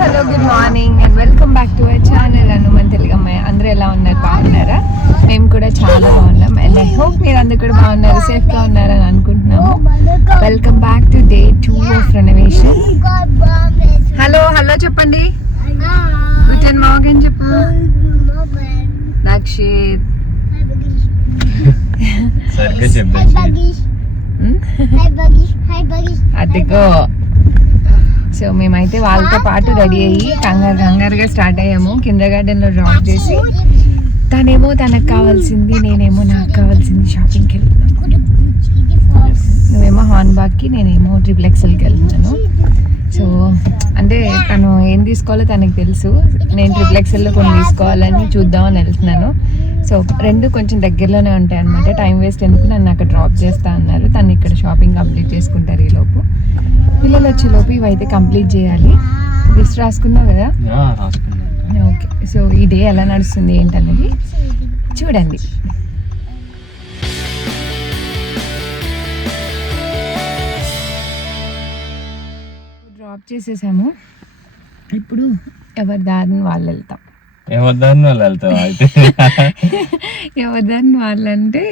Hello good morning and welcome back to our channel Hanuman Telugu అమ్మాయి. అందరూ ఎలా ఉన్నారు? బాగున్నారా? మేము కూడా చాలా బాగున్నాం అండ్ ఐ హోప్ మీరు అందరు కూడా బాగున్నారు, సేఫ్గా ఉన్నారని అనుకుంటున్నాము. Welcome back to day 2 of renovation. Hello hello చెప్పండి. గుడ్ మార్నింగ్ చెప్పు. దక్షిత్ అదిగో. సో మేమైతే వాళ్ళతో పాటు రెడీ అయ్యి కంగారుగా స్టార్ట్ అయ్యాము. కిండర్ గార్డెన్లో డ్రాప్ చేసి తనేమో తనకు కావాల్సింది, నేనేమో నాకు కావాల్సింది షాపింగ్కి వెళ్తున్నాను. నువ్వేమో హార్న్బాగ్కి, నేనేమో ట్రిప్లెక్స్ఎల్కి వెళ్తున్నాను. సో అంటే తను ఏం తీసుకోవాలో తనకు తెలుసు. నేను ట్రిప్లెక్స్ఎల్లో కొన్ని తీసుకోవాలని చూద్దామని వెళ్తున్నాను. సో రెండు కొంచెం దగ్గరలోనే ఉంటాయి అనమాట. టైం వేస్ట్ ఎందుకు, నన్ను అక్కడ డ్రాప్ చేస్తా అన్నారు. తను ఇక్కడ షాపింగ్ కంప్లీట్ చేసుకుంటారు. ఈలోపు పిల్లలు వచ్చేలోపు ఇవైతే కంప్లీట్ చేయాలి. లిస్ట్ రాసుకున్నావు కదా? ఓకే. సో ఈ డే ఎలా నడుస్తుంది ఏంటనేది చూడండి. డ్రాప్ చేసేసాము. ఇప్పుడు ఎవరి దారిని వాళ్ళు వెళ్తాం. ఎవరి దారిని వాళ్ళు వెళ్తాం అయితే ఎవరి దారిని వాళ్ళు అంటే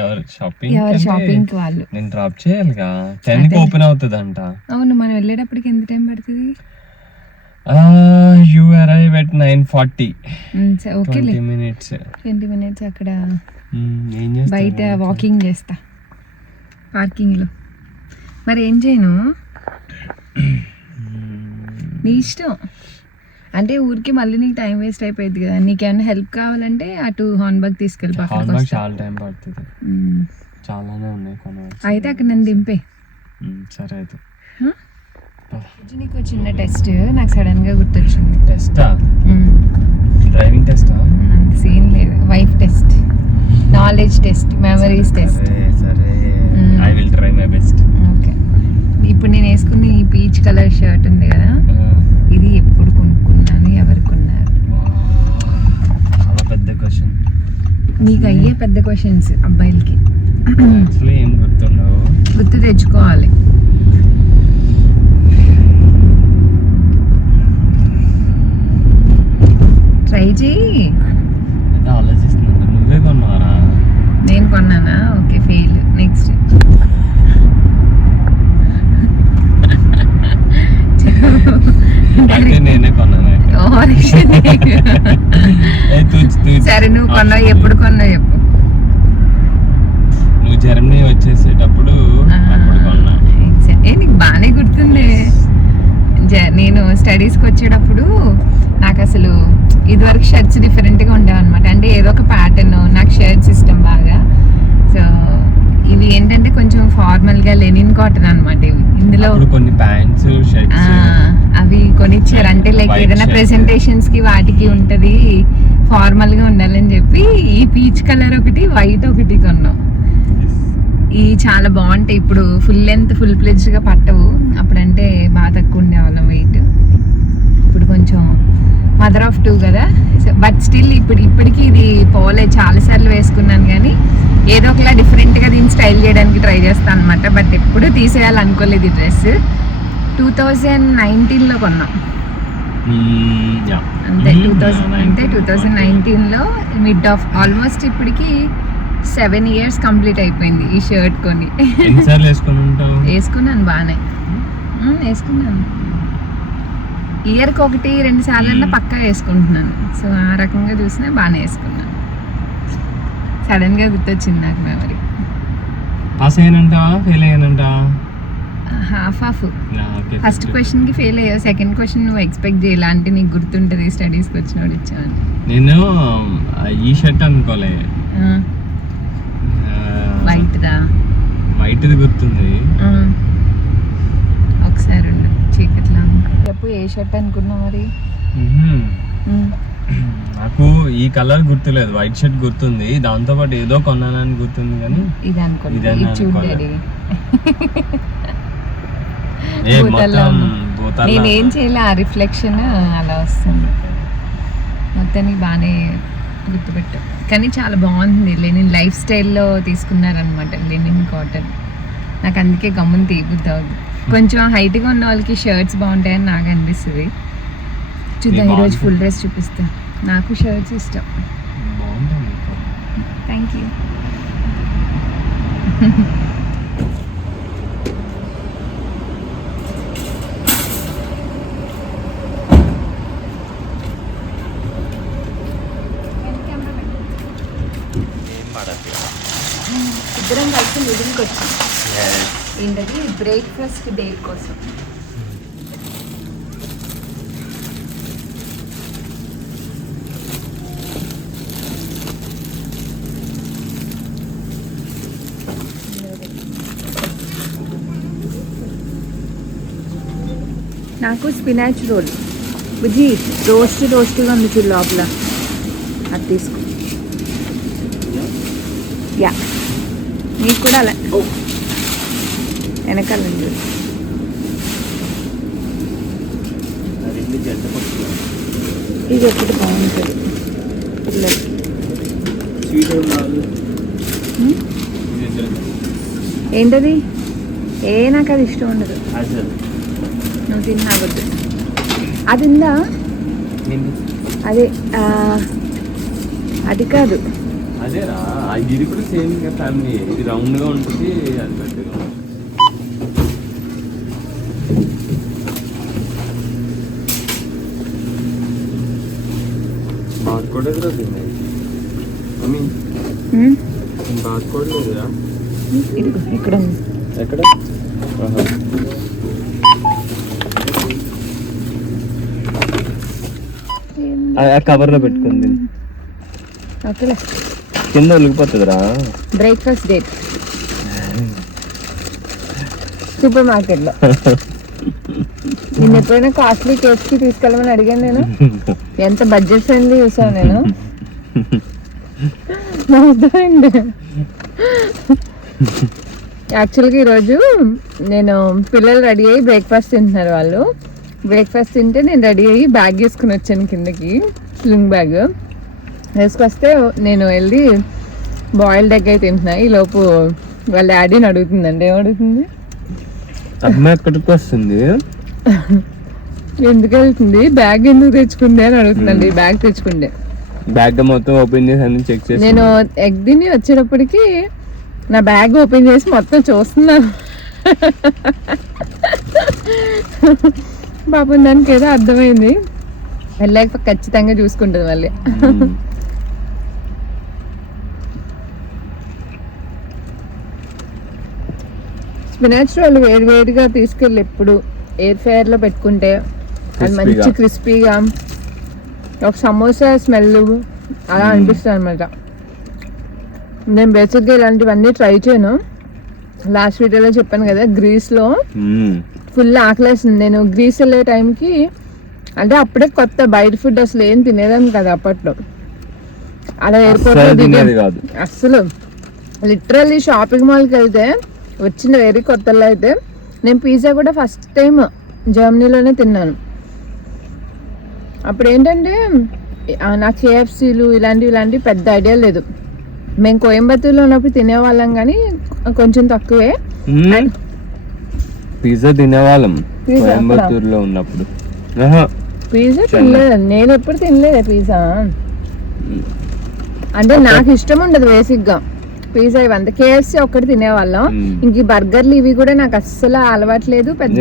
ఎవరు షాపింగ్ వాళ్ళు. నేను డ్రాప్ చేయాలిగా, 10 కి ఓపెన్ అవుతుంది అంట. అవును, మనం వెళ్ళేటప్పటికి ఎంత టైం పడుతుంది? You arrive at 9:40. Okay, 20 minutes. 20 minutes అక్కడ ఏం చేస్తా, బయట వాకింగ్ చేస్తా పార్కింగ్లో. మరి ఏం చేయను, నీ ఇష్టం. అంటే ఊరికి మళ్ళీ నీకు టైం వేస్ట్ అయిపోయింది కదా. నీకేమైనా హెల్ప్ కావాలంటే అటు హార్న్బాగ్ తీసుకెళ్ళి చాలా టైం పడుతుంది. చాలానే ఉన్నాయి కొన్ని. అయితే అక్కడ నన్ను దింపే. సరే అయితే. నీకు చిన్న టెస్ట్ నాకు సడన్ గా గుర్తొచ్చింది. టెస్టా? డ్రైవింగ్ టెస్టా? అంత సీన్ లేదు. Wife test, knowledge test, memories test. సరే, I will try my best. Okay. ఇప్పుడు నేను వేసుకున్న ఈ పీచ్ కలర్ షర్ట్ ఉంది కదా, ఇది ఎప్పుడు కొనుక్కున్నాను, ఎవరు కొన్నారు? చాలా పెద్ద క్వశ్చన్. నీకు అయ్యే పెద్ద క్వశ్చన్స్ అబ్బాయిలకి. యాక్చువల్లీ ఏం గుర్తుండవు, గుర్తు తెచ్చుకోవాలి. ట్రై చేయి. ఆలోచిస్తున్నా. నువ్వే కొన్నారా? నేను కొన్నానా? Okay, fail. నెక్స్ట్. నేనే కొన్నాను. సరే, నువ్వు కొన్నావు. ఎప్పుడు కొన్నావు చెప్పు. నువ్వు జర్మనీ వచ్చేసేటప్పుడు కొన్నా. నీకు బాగానే గుర్తుంది. నేను స్టడీస్కి వచ్చేటప్పుడు నాకు అసలు ఇదివరకు షర్ట్స్ డిఫరెంట్గా ఉండేవి అనమాట. అంటే ఏదో ఒక ప్యాటర్న్, నాకు షర్ట్స్ ఇష్టం బాగా. సో ఇవి ఏంటంటే కొంచెం ఫార్మల్గా లెనిన్ కాటన్ అనమాట. ఇవి ఇందులో కొన్ని ప్యాంట్స్, షర్ట్స్ అవి కొనిచ్చారు. అంటే లైక్ ఏదైనా ప్రెజెంటేషన్స్కి వాటికి ఉంటుంది, ఫార్మల్గా ఉండాలని చెప్పి ఈ పీచ్ కలర్ ఒకటి, వైట్ ఒకటి కొన్నాం. ఇవి చాలా బాగుంటాయి. ఇప్పుడు ఫుల్ లెంత్, ఫుల్ ప్లెడ్జ్గా పట్టవు. అప్పుడంటే బాగా తక్కువ ఉండేవాళ్ళం వెయిట్. ఇప్పుడు కొంచెం మదర్ ఆఫ్ 2 కదా. బట్ స్టిల్ ఇప్పటికీ ఇది పోలే. చాలాసార్లు వేసుకున్నాను కానీ ఏదో ఒకలా డిఫరెంట్గా దీన్ని స్టైల్ చేయడానికి ట్రై చేస్తాను అనమాట. బట్ ఎప్పుడూ తీసేయాలనుకోలేదు. ఈ డ్రెస్ 2019లో కొన్నాం అంతే. 2019లో మిడ్ ఆఫ్, ఆల్మోస్ట్ ఇప్పటికి 7 years కంప్లీట్ అయిపోయింది ఈ షర్ట్ కొని. వేసుకున్నాను బాగానే, వేసుకున్నాను. ఇయర్కి 1-2 సార్లు పక్కా వేసుకుంటున్నాను. సో ఆ రకంగా చూసినా బాగానే వేసుకున్నాను. సడన్గా గుర్తొచ్చింది నాకు మెమరీ. పాస్ అయ్యానంటావా, ఫెయిల్ అయ్యానంటావా? హాఫ్. ఫస్ట్ క్వశ్చన్కి ఫెయిల్ అయ్యావు, సెకండ్ క్వశ్చన్ నువ్వు ఎక్స్పెక్ట్ చేయాలి. అంటే నీకు గుర్తుంటుంది స్టడీస్కి వచ్చినోడు ఇచ్చావని. నేను ఈ షర్ట్ అనుకోలే, వైట్ది గుర్తుంది. ఒకసారి చీకట్లో చెప్పు, ఏ షర్ట్ అనుకున్నావు మరి? నాకు ఈ కలర్ గుర్తులేదు, వైట్ షర్ట్ గుర్తుంది. దాంతో పాటు ఏదో కొన్నానని గుర్తుంది కానీ ఇది అనుకోలేదు. నేనేం చేయలే, ఆ రిఫ్లెక్షన్ అలా వస్తుంది. మొత్తానికి బాగానే గుర్తుపెట్టావు. కానీ చాలా బాగుంది. లెనిన్ లైఫ్ స్టైల్లో తీసుకున్నారనమాట లెనిన్ కాటన్. నాకు అందుకే గమ్మున తీయబుద్ది అవుతుంది. కొంచెం హైట్గా ఉన్న వాళ్ళకి షర్ట్స్ బాగుంటాయని నాకు అనిపిస్తుంది. చూద్దాం ఈరోజు ఫుల్ డ్రెస్ చూపిస్తా. నాకు షర్ట్స్ ఇష్టం. బాగుంటుంది. Thank you. ఇద్దరం కలిసి లివింగ్కి వచ్చాం. ఏంటది బ్రేక్ఫాస్ట్ డేట్ కోసం. నాకు స్పినాచ్ రోల్ బుజ్జి రోస్ట్గా ఉంది చూడు లోపల, అది తీసుకో. యా నీకు కూడా అలా వెనకాల చూడు. ఇది ఒకటి బాగుంటుంది పిల్లలకి. ఏంటది? నాకు అది ఇష్టం ఉండదు. నువ్వు తిన్నావద్దు. అది ఉందా? అదే అది కాదు. అదేరా, ఇది కూడా సేమ్ ఫ్యామిలీ. ఇది రౌండ్ గా ఉంటుంది, అది పెద్దగా. బాత్కోడ్ ఎదురు తిన్నాయి మమ్మీ. బాత్కోడ్ లేదురా? ఇక్కడ ఉంది. ఎక్కడ? కవర్ లో పెట్టుకుంది. ఓకేలే, కింద ఒలిగిపోతుందిరా. బ్రేక్ఫాస్ట్ డేట్ సూపర్ మార్కెట్లో. నేను ఎప్పుడైనా కాస్ట్లీ కేక్స్ కి తీసుకెళ్ళమని అడిగాను నేను. ఎంత బడ్జెట్ ఫ్రెండ్లీ చూసాను నేను. యాక్చువల్గా ఈరోజు నేను పిల్లలు రెడీ అయ్యి బ్రేక్ఫాస్ట్ తింటున్నారు. వాళ్ళు బ్రేక్ఫాస్ట్ తింటే నేను రెడీ అయ్యి బ్యాగ్ వేసుకుని వచ్చాను కిందకి, స్లింగ్ బ్యాగ్ వేసుకొస్తే నేను వెళ్ళి బాయిల్డ్ ఎగ్ అయితే తింటున్నా. ఈ లోపు వాళ్ళ డాడీని అడుగుతుందండి. ఏమడుగుతుంది? అమ్మాయి ఎక్కడికి వస్తుంది, ఎందుకు వెళ్తుంది, బ్యాగ్ ఎందుకు తెచ్చుకుంది అని అడుగుతుందండి. బ్యాగ్ తెచ్చుకుంటే బ్యాగ్ మొత్తం ఓపెన్ చేసి అన్ని చెక్ చేసి, నేను ఎగ్ తిని వచ్చేటప్పటికి నా బ్యాగ్ ఓపెన్ చేసి మొత్తం చూస్తున్నాను. పాపం దానికి ఏదో అర్థమైంది. వెళ్ళాక ఖచ్చితంగా చూసుకుంటుంది మళ్ళీ. స్పినాచ్ రోల్ వేడిగా తీసుకెళ్ళి ఎప్పుడు ఎయిర్ ఫ్రైయర్ లో పెట్టుకుంటే అది మంచి క్రిస్పీగా, ఒక సమోసా స్మెల్ అలా అనిపిస్తుంది అనమాట. నేను బేసిక్గా ఇలాంటివన్నీ ట్రై చేయను. లాస్ట్ వీడియోలో చెప్పాను కదా, గ్రీస్లో ఫుల్ ఆకలేస్తుంది. నేను గ్రీస్ వెళ్ళే టైంకి, అంటే అప్పుడే కొత్త బయట ఫుడ్ అసలు ఏం తినేదాన్ని కదా అప్పట్లో. అలా ఎయిర్పోర్ట్ అసలు లిటరల్లీ షాపింగ్ మాల్కి వెళ్తే వచ్చిన వేరే కొత్తలో అయితే, నేను పిజ్జా కూడా ఫస్ట్ టైం జర్మనీలోనే తిన్నాను. అప్పుడు ఏంటంటే నాకు కేఎఫ్సీలు ఇలాంటివి పెద్ద ఐడియా లేదు. మేము కోయంబత్తూర్లో ఉన్నప్పుడు తినేవాళ్ళం కానీ కొంచెం తక్కువే. పిజ్జా తినేవాళ్ళం కోయంబత్తూర్లో ఉన్నప్పుడు. పిజ్జా తినలేదు నేను, ఎప్పుడు తినలేదు పిజ్జా. అంటే నాకు ఇష్టం ఉండదు బేసిక్గా పిజ్జా ఇవంతా. కేఎఫ్సీ ఒక్కటి తినేవాళ్ళం. ఇంక బర్గర్లు ఇవి కూడా నాకు అస్సలు అలవాట్లేదు. పెద్ద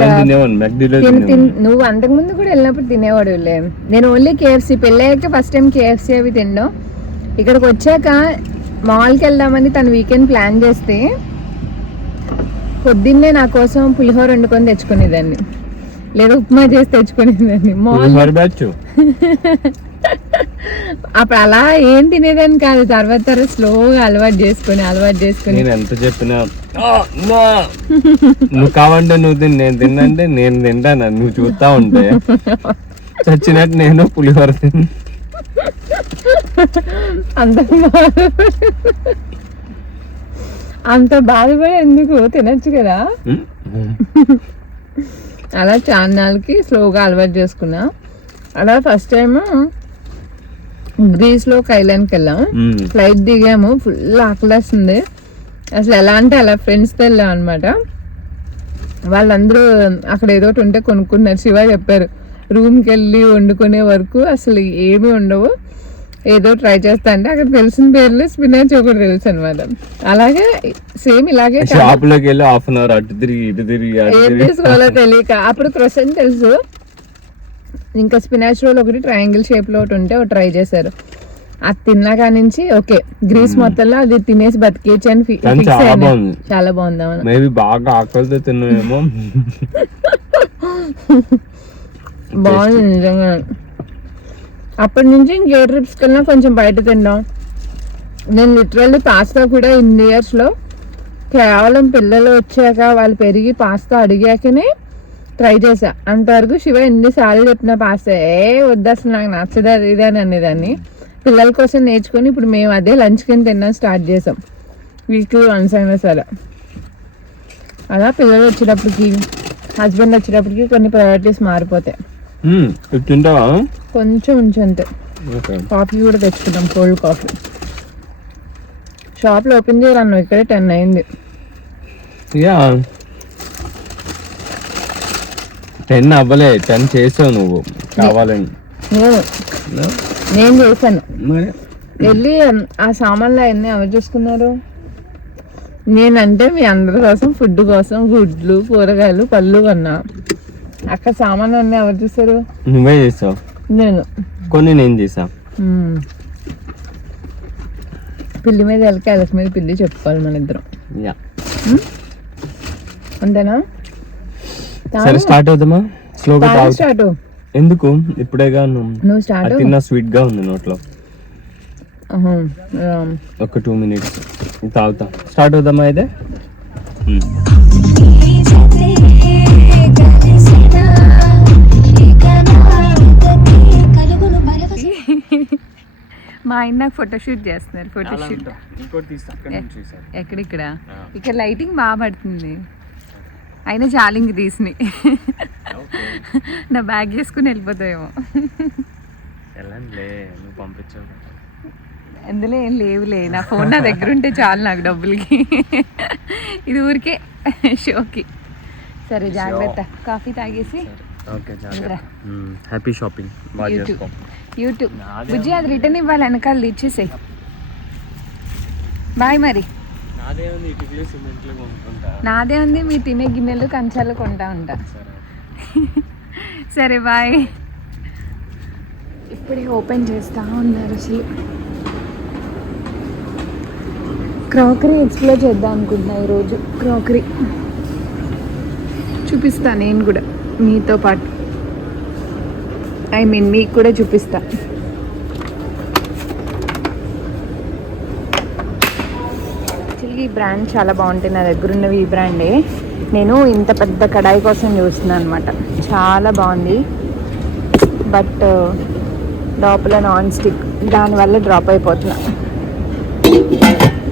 నువ్వు అంతకు ముందు కూడా వెళ్ళినప్పుడు తినేవాడు. నేను ఓన్లీ కేఎఫ్సీ. పెళ్ళయ్యాక ఫస్ట్ టైం కేఎఫ్సీ అవి తినడం. ఇక్కడికి వచ్చాక మాల్కి వెళ్దామని తను వీకెండ్ ప్లాన్ చేస్తే పొద్దున్నే నా కోసం పులిహోర వండుకొని తెచ్చుకునేదాన్ని, లేదా ఉప్మా చేసి తెచ్చుకునేదాన్ని. అప్పుడు అలా ఏం తినేదాన్ని కాదు. తర్వాత స్లోగా అలవాటు చేసుకుని నేను ఎంత చెప్పినా నువ్వు కావంటే నువ్వు తిని, నేను తిన్నంటే నేను తింటాను. నువ్వు చూస్తా ఉంటే చచ్చినట్టు నేను పులిహోర తిని అంత బాధపడి ఎందుకు, తినచ్చు కదా. అలా చాన్నాళ్ళకి స్లోగా అలవాటు చేసుకున్నా. అలా ఫస్ట్ టైం గ్రీస్లో కైలాన్కి వెళ్ళాం. ఫ్లైట్ దిగాము, ఫుల్ ఆకలేస్తుంది. అసలు ఎలా అంటే అలా ఫ్రెండ్స్తో వెళ్ళాం అనమాట. వాళ్ళందరూ అక్కడ ఏదో ఒకటి ఉంటే కొనుక్కున్నారు. శివ చెప్పారు, రూమ్కి వెళ్ళి వండుకునే వరకు అసలు ఏమీ ఉండవు. ఏదో ట్రై చేస్తా అంటే అక్కడ తెలిసిన పేర్లు స్పినాచ్ ఒకటి తెలుసు అనమాట. అలాగే సేమ్ ఇలాగే షాప్ లోకి వెళ్ళి హాఫ్ అన్ అవర్ అటు తిరిగి ఇటు తిరిగి ఏం తీసుకోవాలో తెలియక అప్పుడు క్రొసెంట్ తెలుసు, ఇంకా స్పినాచ్ రోల్ ఒకటి ట్రయాంగిల్ షేప్ లో ఒకటి ఉంటే ఒకటి ట్రై చేశారు. అది తిన్నాక నుంచి ఓకే గ్రీస్ మొత్తంలో అది తినేసి బతికేయచ్చు అని చాలా బాగుంది. చాలా బాగుంది. మేబీ బాగా ఆకలితో తిన్నామేమో. బాగుంది నిజంగా. అప్పటి నుంచి ఇంకే ట్రిప్స్కి వెళ్ళినా కొంచెం బయట తిన్నాం. నేను లిటరల్లీ పాస్తా కూడా ఇన్ని ఇయర్స్లో కేవలం పిల్లలు వచ్చాక వాళ్ళు పెరిగి పాస్తా అడిగాకనే ట్రై చేశా. అంతవరకు శివ ఎన్నిసార్లు చెప్పిన పాస్తా వద్దు అసలు నాకు నచ్చదు అది ఇది అని అనేదాన్ని. పిల్లల కోసం నేర్చుకొని ఇప్పుడు మేము అదే లంచ్ కింద తినడం స్టార్ట్ చేసాం. వీక్లీ వన్స్ అయినా సరే. అలా పిల్లలు వచ్చేటప్పటికి హస్బెండ్ వచ్చేటప్పటికి కొన్ని ప్రయారిటీస్ మారిపోతాయి. తింటావా? కొంచెం ఉంచంతే. కాఫీ కూడా తెచ్చుకుంటాం, కోల్డ్ కాఫీ. షాప్లో ఓపెన్ చేయాలన్నావు, ఇక్కడే 10 అయింది. 10 అవ్వలే, 10 చేసావు నువ్వు కావాలని. నేను చేశాను. వెళ్ళి ఆ సామాన్లు అవన్నీ ఎవరు చూసుకున్నారు? నేనంటే మీ అందరి కోసం ఫుడ్ కోసం గుడ్లు కూరగాయలు పళ్ళు కొన్నా. అక్కడ సామాన్లు అన్నీ ఎవరు చూసారు? నువ్వే చేసావు. నేను నేను చేసా. పిల్లి మీద ఎలక మీద పిల్లి చెప్పుకోవాలి మన ఇద్దరం. అంతేనా? సరే స్టార్ట్ అవుతామా? స్లోగా స్టార్ట్. ఎందుకు ఇప్పుడేగా నువ్వు స్టార్ట్. తిన్నా స్వీట్ గా ఉంది నోట్లో. ఒక 2 minutes తాగుతా. స్టార్ట్ అవుదామా అయితే? మా ఆయన నాకు ఫోటోషూట్ చేస్తున్నారు. ఫోటోషూట్ ఎక్కడిక్కడ? ఇక్కడ లైటింగ్ బాగా పడుతుంది. అయినా చాలింగ్ తీసిని నా బ్యాగ్ వేసుకుని వెళ్ళిపోతాయేమో. అందులో ఏం లేవులే, నా ఫోన్ నా దగ్గర ఉంటే చాలు నాకు డబ్బులకి. ఇది ఊరికే షోకి. సరే జాగ్రత్త. కాఫీ తాగేసి హ్యాపీ షాపింగ్. యూట్యూబ్ బుజ్జి అది రిటర్న్ ఇవ్వాలి, వెనకాల ఇచ్చేసే. బాయ్. మరి నాదే ఉంది, మీ తినే గిన్నెలు కంచాలు కొంటా ఉంటా. సరే బాయ్. ఇప్పుడే ఓపెన్ చేస్తా ఉన్నారు అసలు. క్రాకరీ ఎక్స్ప్లోర్ చేద్దాం అనుకుంటున్నా ఈరోజు. క్రాకరీ చూపిస్తా నేను కూడా మీతో పాటు. మీకు కూడా చూపిస్తా. యాక్చువల్గా ఈ బ్రాండ్ చాలా బాగుంటుంది. నా దగ్గర ఉన్నవి ఈ బ్రాండే. నేను ఇంత పెద్ద కడాయి కోసం చూస్తున్నాను అనమాట. చాలా బాగుంది. బట్ లోపల నాన్ స్టిక్, దానివల్ల డ్రాప్ అయిపోతున్నా.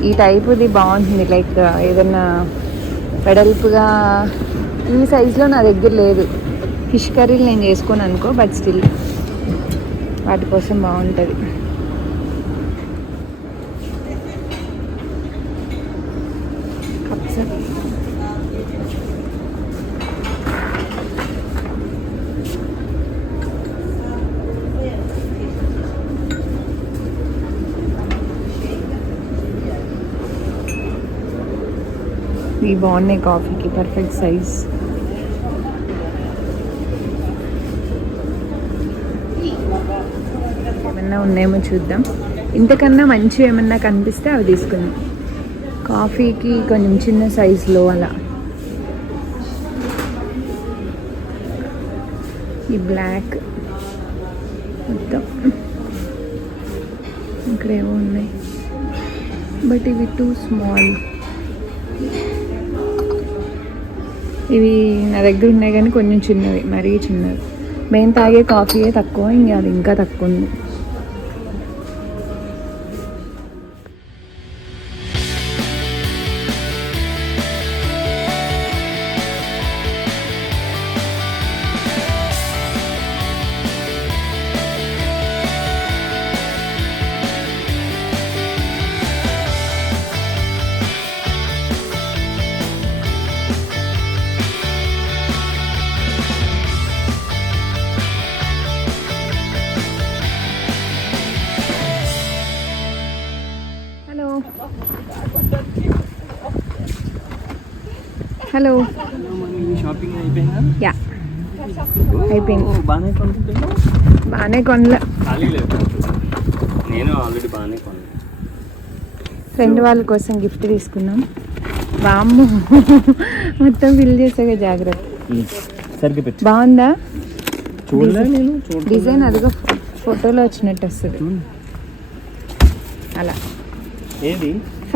ఈ టైపుది బాగుంటుంది. లైక్ ఏదన్నా వెడల్పుగా ఈ సైజులో నా దగ్గర లేదు. ఫిష్ కర్రీలు నేను చేసుకోను అనుకో, బట్ స్టిల్ వాటి కోసం బాగుంటుంది. కప్స్ ఇవి బాగున్నాయి. కాఫీకి పర్ఫెక్ట్ సైజ్. ఏమన్నా ఉన్నాయేమో చూద్దాం. ఇంతకన్నా మంచివి ఏమన్నా కనిపిస్తే అవి తీసుకుందాం. కాఫీకి కొంచెం చిన్న సైజులో అలా. ఈ బ్లాక్ మొత్తం ఇక్కడ ఏవో ఉన్నాయి, బట్ ఇవి టూ స్మాల్. ఇవి నా దగ్గర ఉన్నాయి కానీ కొంచెం చిన్నవి, మరీ చిన్నవి. మేము తాగే కాఫీయే తక్కువ, ఇంకా అది ఇంకా తక్కువ ఉంది. హలో. షాపింగ్ అయిపోయిందా? యా అయిపోయింది. బాగానే కొనలే. ఖాళీ లేదు. నేను ఆల్రెడీ బాగానే కొన్నాను. ఫ్రెండ్ వాళ్ళ కోసం గిఫ్ట్ తీసుకున్నాం. బామ్మ మొత్తం ఫిల్ చేసాగా జాగ్రత్త. సరిగ్గా పెట్టు. బాగుందా? చూడలే నేను. డిజైన్ అదిగో ఫోటోలో వచ్చినట్టు వస్తుంది అలా. ఏది?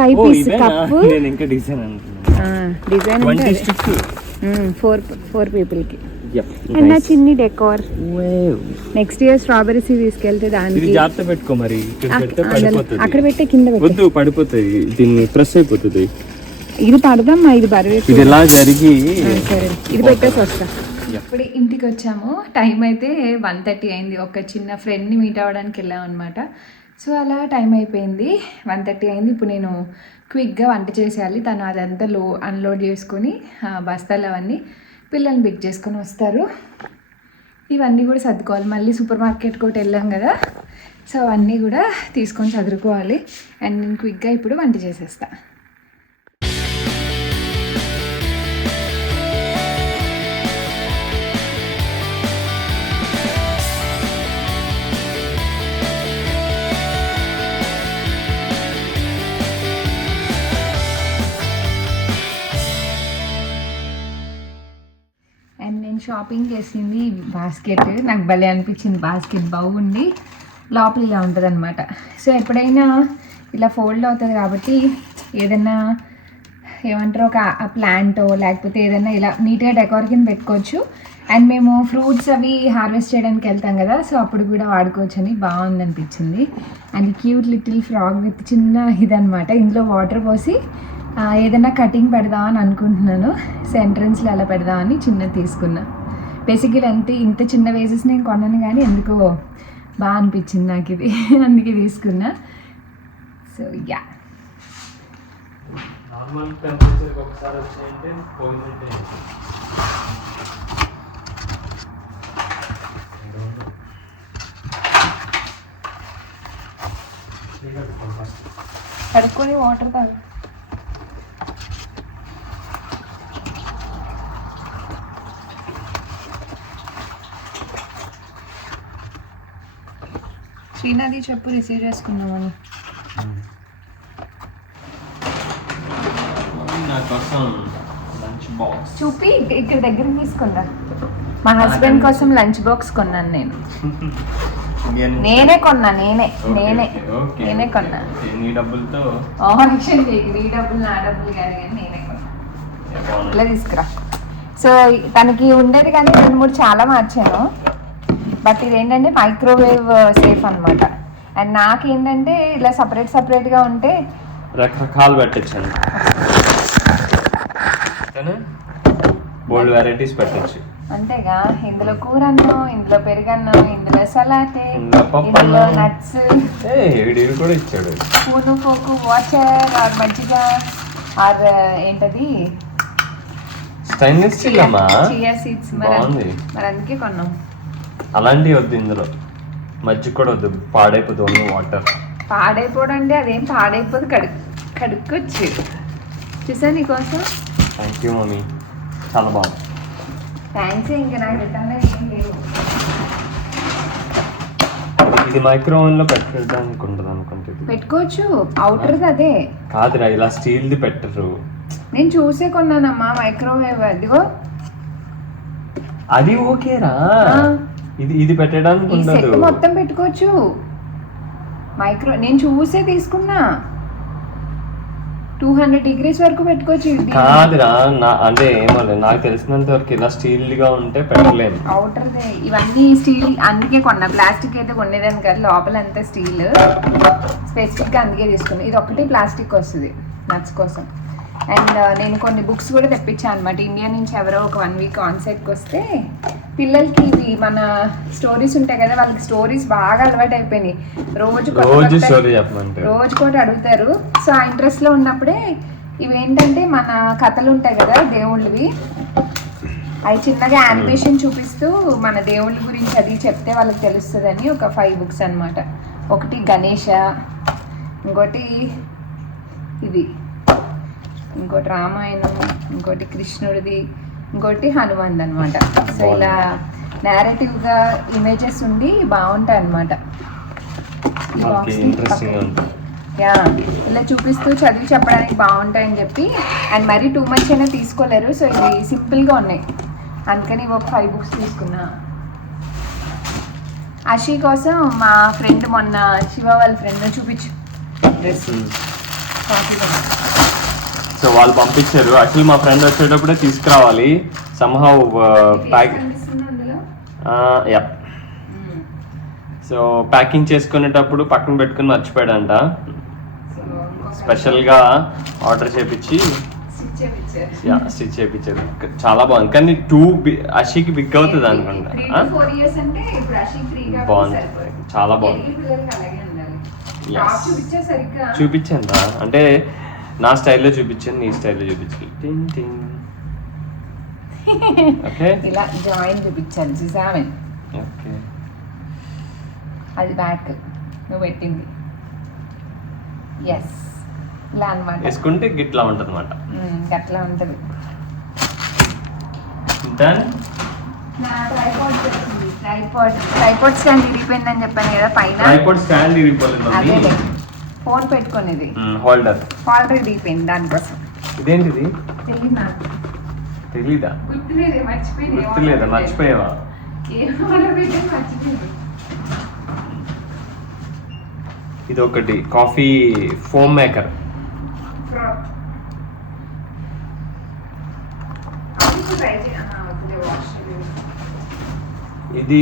5 పీస్ కప్పు. నేను ఇంకా డిజైన్ అనుకున్నాను. Design 20 sticks. 4 పీపుల్కి. అండ్ నా చిన్ని డెకోర్. నెక్స్ట్ ఇయర్ స్ట్రాబెరీస్ తీసుకెళ్తే దానికి జాగ్రత్త పెట్టుకో. మరి అక్కడ పెట్టే కింద వద్దు, పడిపోతాయి. దీన్ని ప్రెస్ అయిపోతుంది. ఇది పడదమ్మా, ఇది బరువు. ఇది ఎలా జరిగి. సరే ఇది పెట్టేసి వస్తా. ఇప్పుడు ఇంటికి వచ్చాము. టైం అయితే 1:30 అయింది. ఒక చిన్న ఫ్రెండ్ని మీట్ అవ్వడానికి వెళ్ళాం అనమాట. సో అలా టైం అయిపోయింది. 1:30 అయింది. ఇప్పుడు నేను క్విక్గా వంట చేసేయాలి. తను అదంతా అన్లోడ్ చేసుకొని బస్తాలు అవన్నీ పిల్లల్ని పిక్ చేసుకొని వస్తారు. ఇవన్నీ కూడా సర్దుకోవాలి. మళ్ళీ సూపర్ మార్కెట్ కూడా వెళ్ళాం కదా, సో అవన్నీ కూడా తీసుకొని చదువుకోవాలి. అండ్ నేను క్విక్గా ఇప్పుడు వంట చేసేస్తా. అండ్ నేను షాపింగ్ చేసింది బాస్కెట్. నాకు భలే అనిపించింది. బాస్కెట్ బాగుండి లోపల ఇలా ఉంటుంది అనమాట. సో ఎప్పుడైనా ఇలా ఫోల్డ్ అవుతుంది కాబట్టి ఏదైనా ఏమంటారు ఒక ప్లాంటో లేకపోతే ఏదైనా ఇలా నీట్గా డెకోర్ కింద పెట్టుకోవచ్చు. అండ్ మేము ఫ్రూట్స్ అవి హార్వెస్ట్ చేయడానికి వెళ్తాం కదా, సో అప్పుడు కూడా వాడుకోవచ్చు అని బాగుంది అనిపించింది. And cute little frock with చిన్న ఇదనమాట. ఇందులో వాటర్ పోసి ఏదైనా కటింగ్ పెడదామని అనుకుంటున్నాను. సో ఎంట్రన్స్లో అలా పెడదామని చిన్నది తీసుకున్నా. బేసిక్గా ఇంత చిన్న వేసెస్ నేను కొన్నాను, కానీ ఎందుకో బాగా అనిపించింది నాకు ఇది, అందుకే తీసుకున్నా. సో యా, నార్మల్ టెంపరేచర్ ఒకసారి వచ్చాయంటే పోయిందంటే కడుక్కొని వాటర్ తాగు. శ్రీనాథి చెప్పు, రిసీవ్ చేసుకున్నామని. చూపి ఇక్కడ దగ్గర తీసుకున్నా. మా హస్బెండ్ కోసం లంచ్ బాక్స్ కొన్నాను నేను. నేనే కొన్నా. నేనే కొన్నా. నీ డబ్బులతో ఆప్షన్ చేయకు. నీ డబ్బులు నా డబ్బులు కాదు, కానీ నేనే కొన్నా. ఇట్లా తీసుకురా. సో తనకి ఉండేది కానీ 2-3 చాలా మార్చాను. బట్ ఇదేంటంటే మైక్రోవేవ్ సేఫ్ అనమాట. అండ్ నాకేంటంటే ఇలా సపరేట్గా ఉంటే రకరకాలు పెట్టచ్చు. బోల్డ్ వెరైటీస్ పెట్టచ్చు. అంతేగా, ఇందులో కూర అన్నం, ఇందులో పెరుగన్నం, ఇందులో సలాటే, ఇందులో నట్స్ కూడా ఇచ్చాడు. పూను పోకు వాటర్ ఆర్ మజ్జిగ ఆర్ ఏంటది స్టైన్లెస్ స్టీల్ అమ్మా, చియా సీడ్స్. మరి అందుకే కొన్నాం. అలాంటివి వద్దు, ఇందులో మజ్జిగ కూడా వద్దు, పాడైపోతుంది వాటర్. పాడైపోవడం అంటే అదేం పాడైపోదు, కడుక్కొచ్చు. చూసా నీకోసం. థ్యాంక్ యూ మమ్మీ, చాలా బాగుంది. థ్యాంక్స్. ఇంకా నాకు రిటర్న్ ఏం లేవు. ఇది మైక్రోవేవ్ లో పెట్టడానికి ఉంటుంది అనుకుంటుంది. పెట్టుకోవచ్చు, అవుటర్ది అదే కాదురా, ఇలా స్టీల్ది పెట్టరు. నేను చూసే కొన్నానమ్మా మైక్రోవేవ్. అదిగో అది ఓకేరా, ఇది పెట్టడానికి ఉండదు. మొత్తం పెట్టుకోవచ్చు. నేను చూసే తీసుకున్నా. 200 degrees వరకు పెట్టుకోవచ్చు. కాదురా, అంటే ఏమో నాకు తెలిసినంత వరకు ఇలా స్టీల్ గా ఉంటే పెట్టలేము. అవుటర్దే ఇవన్నీ స్టీల్, అందుకే కొన్నా. ప్లాస్టిక్ అయితే కొనేదాన్ని కదా, లోపల అంతా స్టీల్. స్పెసిఫిక్ గా అందుకే తీసుకున్నా. ఇది ఒకటి ప్లాస్టిక్ వస్తుంది నట్స్ కోసం. అండ్ నేను కొన్ని బుక్స్ కూడా తెప్పించాను అనమాట. ఇండియా నుంచి ఎవరో ఒక 1 week ఆన్సైట్కి వస్తే పిల్లలకి ఇవి మన స్టోరీస్ ఉంటాయి కదా, వాళ్ళకి స్టోరీస్ బాగా అలవాటు అయిపోయినాయి. రోజు కూడా అడుగుతారు. సో ఆ ఇంట్రెస్ట్లో ఉన్నప్పుడే ఇవేంటంటే మన కథలు ఉంటాయి కదా దేవుళ్ళవి, అవి చిన్నగా యానిమేషన్ చూపిస్తూ మన దేవుళ్ళ గురించి అది చెప్తే వాళ్ళకి తెలుస్తుందని ఒక 5 books అనమాట. ఒకటి గణేష, ఇంకోటి ఇది ఇంకోటి రామాయణం, ఇంకోటి కృష్ణుడిది, ఇంకోటి హనుమంత్ అనమాట. సో ఇలా నేరేటివ్గా ఇమేజెస్ ఉండి బాగుంటాయి అనమాట. యా ఇలా చూపిస్తూ చదివి చెప్పడానికి బాగుంటాయని చెప్పి, అండ్ మరీ టూ మచ్ అయినా తీసుకోలేరు. సో ఇవి సింపుల్గా ఉన్నాయి, అందుకని ఒక 5 బుక్స్ తీసుకున్నా. అషి కోసం మా ఫ్రెండ్ మొన్న శివ వాళ్ళ ఫ్రెండ్ చూపించు డ్రెస్. సో వాళ్ళు పంపించారు. యాక్చువల్లీ మా ఫ్రెండ్ వచ్చేటప్పుడే తీసుకురావాలి. Somehow pack yeah. So packing చేసుకునేటప్పుడు పక్కన పెట్టుకుని మర్చిపోయాడంట. స్పెషల్గా ఆర్డర్ చేపించి స్టిచ్ చేయించారు. చాలా బాగుంది, కానీ అషికి బిగ్ అవుతుంది అనుకుంటా. బాగుంది, చాలా బాగుంది. చూపించాను రా, అంటే నా స్టైల్లో చూపించాను, నీ స్టైల్లో చూపించాను. ఓకే ఇలా జాయిన్ చూపించాను చూసామే. ఓకే అది బ్యాక్ నువ్వు పెట్టింది. ఎస్ ఇలా అనమాట, వేసుకుంటే గిట్లా ఉంటుంది అనమాట. అట్లా ఉంటుంది. ట్రైపాడ్ స్టాండ్ ఇరిగిపోయిందని చెప్పాను కదా పైన. ట్రైపాడ్ స్టాండ్ ఇరిగిపోలేదు, అదే ఫోన్ పెట్టుకునేది హోల్డర్ ఇరిగిపోయింది. దానికోసం ఇదేంటిది తెలియదు నాకు. తెలీదా? గుర్తులేదా? మర్చిపోయావా? ఇది ఒకటి కాఫీ ఫోమ్ మేకర్. ఇది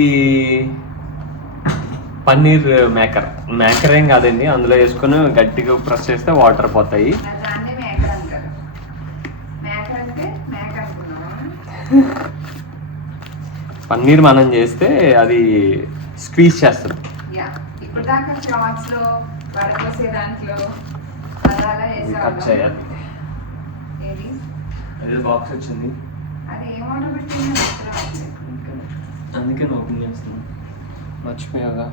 పన్నీర్ మేకర్. మేకర్ ఏం కాదండి, అందులో వేసుకొని గట్టిగా ప్రెస్ చేస్తే వాటర్ పోతాయి. పన్నీర్ మనం చేస్తే అది స్క్వీజ్ చేస్తుంది. కట్ చేయాలి. అదే బాక్స్ వచ్చింది, అందుకే ఓపెన్ చేస్తున్నాను. మర్చిపోయాగా.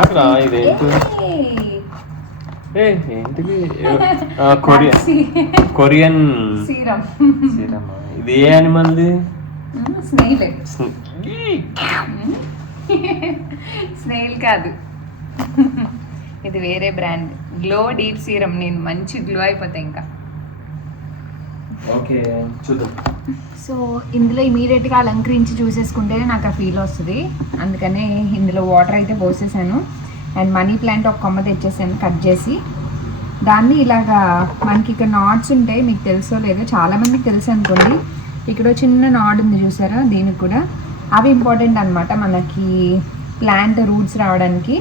ఆగ్రా ఇదేంటి? ఏంటిది? కొరియన్ సీరమా? ఇది ఏ యానిమల్ది? స్నేల్ కాదు, ఇది వేరే బ్రాండ్. Glow deep serum. నేను మంచి గ్లో అయిపోతాయి ఇంకా. ఓకే చూద్దాం. సో ఇందులో ఇమీడియట్గా అలంకరించి చూసేసుకుంటేనే నాకు ఆ ఫీల్ వస్తుంది. అందుకనే ఇందులో వాటర్ అయితే పోసేసాను. అండ్ మనీ ప్లాంట్ ఒక కొమ్మ తెచ్చేసాను కట్ చేసి. దాన్ని ఇలాగా మనకి ఇక్కడ నాట్స్ ఉంటాయి, మీకు తెలుసో లేదో, చాలామందికి తెలుసు అనుకోండి. ఇక్కడ చిన్న నాడ్ ఉంది చూసారా, దీనికి కూడా అవి ఇంపార్టెంట్ అనమాట మనకి ప్లాంట్ రూట్స్ రావడానికి.